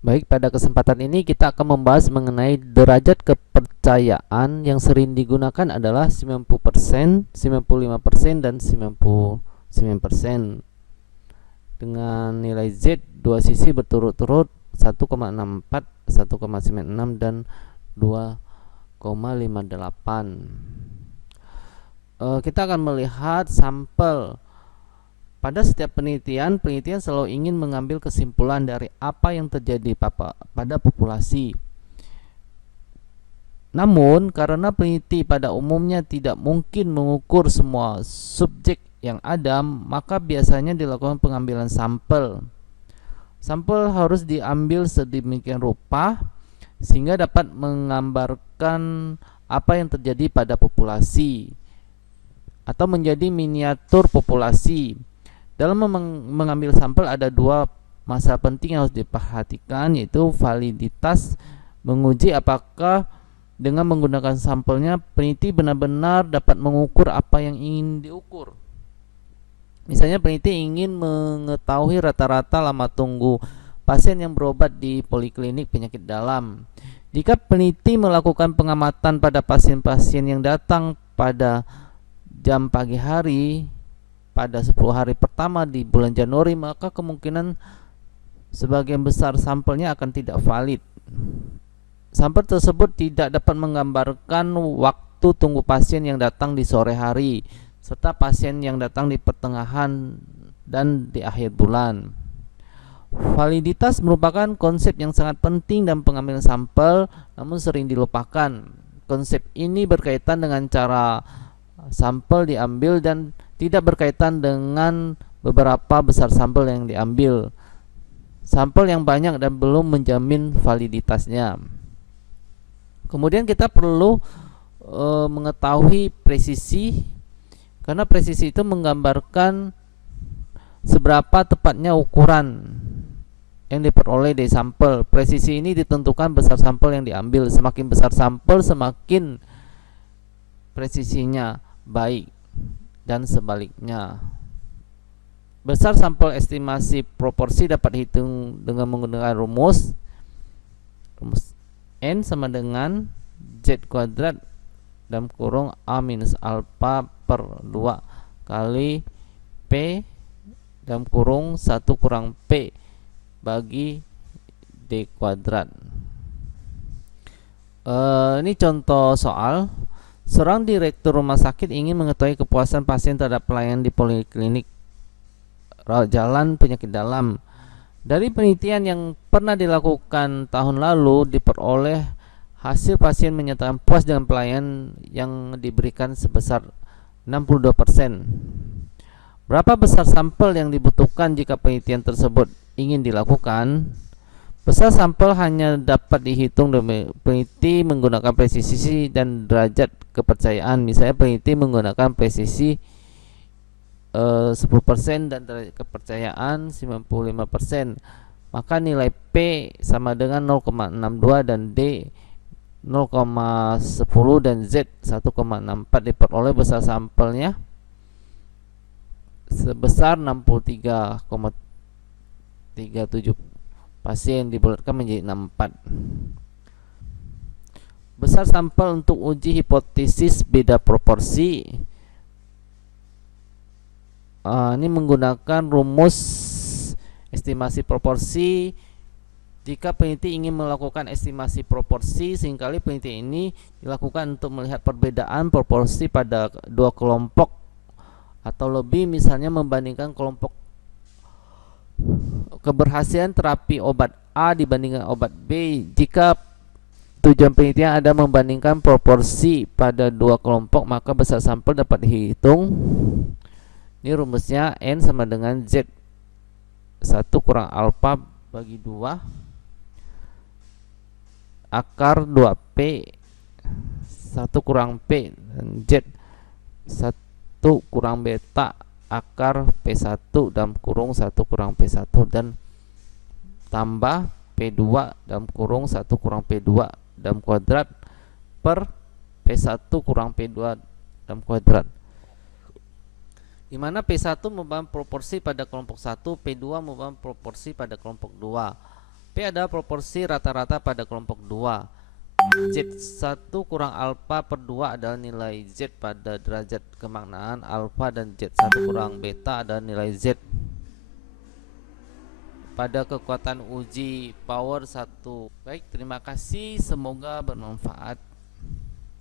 Baik, pada kesempatan ini kita akan membahas mengenai derajat kepercayaan yang sering digunakan adalah 90%, 95%, dan 99% dengan nilai Z dua sisi berturut-turut 1,64, 1,96, dan 2,58. Kita akan melihat sampel. Pada setiap penelitian, penelitian selalu ingin mengambil kesimpulan dari apa yang terjadi pada populasi. Namun, karena peneliti pada umumnya tidak mungkin mengukur semua subjek yang ada, maka biasanya dilakukan pengambilan sampel. Sampel harus diambil sedemikian rupa sehingga dapat menggambarkan apa yang terjadi pada populasi atau menjadi miniatur populasi. Dalam mengambil sampel ada dua masalah penting yang harus diperhatikan, yaitu validitas, menguji apakah dengan menggunakan sampelnya peneliti benar-benar dapat mengukur apa yang ingin diukur. Misalnya peneliti ingin mengetahui rata-rata lama tunggu pasien yang berobat di poliklinik penyakit dalam. Jika peneliti melakukan pengamatan pada pasien-pasien yang datang pada jam pagi hari pada 10 hari pertama di bulan Januari, maka kemungkinan sebagian besar sampelnya akan tidak valid. Sampel tersebut tidak dapat menggambarkan waktu tunggu pasien yang datang di sore hari serta pasien yang datang di pertengahan dan di akhir bulan. Validitas merupakan konsep yang sangat penting dalam pengambilan sampel, namun sering dilupakan. Konsep ini berkaitan dengan cara sampel diambil dan tidak berkaitan dengan beberapa besar sampel yang diambil. Sampel yang banyak dan belum menjamin validitasnya. Kemudian kita perlu mengetahui presisi, karena presisi itu menggambarkan seberapa tepatnya ukuran yang diperoleh dari sampel. Presisi ini ditentukan besar sampel yang diambil. Semakin besar sampel, semakin presisinya baik, dan sebaliknya. Besar sampel estimasi proporsi dapat dihitung dengan menggunakan rumus N sama dengan Z kuadrat dalam kurung A minus alpha per 2 kali P dalam kurung 1 kurang P bagi D kuadrat. Ini contoh soal. Seorang direktur rumah sakit ingin mengetahui kepuasan pasien terhadap pelayanan di poliklinik rawat jalan penyakit dalam. Dari penelitian yang pernah dilakukan tahun lalu, diperoleh hasil pasien menyatakan puas dengan pelayanan yang diberikan sebesar 62%. Berapa besar sampel yang dibutuhkan jika penelitian tersebut ingin dilakukan? Besar sampel hanya dapat dihitung dengan peneliti menggunakan presisi dan derajat kepercayaan. Misalnya peneliti menggunakan presisi 10% dan derajat kepercayaan 95%. Maka nilai P sama dengan 0,62 dan D 0,10 dan Z 1,64 diperoleh besar sampelnya sebesar 63,37 pasien dibulatkan menjadi 64. Besar sampel untuk uji hipotesis beda proporsi. Ini menggunakan rumus estimasi proporsi. Jika peneliti ingin melakukan estimasi proporsi, seringkali peneliti ini dilakukan untuk melihat perbedaan proporsi pada dua kelompok atau lebih, misalnya membandingkan kelompok keberhasilan terapi obat A dibandingkan obat B. Jika tujuan penelitian ada membandingkan proporsi pada dua kelompok, maka besar sampel dapat dihitung. Ini rumusnya N sama dengan Z 1 kurang alpha bagi 2 akar 2P 1 kurang P dan Z 1 kurang beta akar P1 dalam kurung 1 kurang P1 dan tambah P2 dalam kurung 1 kurang P2 dalam kuadrat per P1 kurang P2 dalam kuadrat, di mana P1 merupakan proporsi pada kelompok 1, P2 merupakan proporsi pada kelompok 2. P adalah proporsi rata-rata pada kelompok 2. Z1 kurang alfa per 2 adalah nilai Z pada derajat kemaknaan alfa, dan Z1 kurang beta adalah nilai Z pada kekuatan uji power 1. Baik, terima kasih, semoga bermanfaat.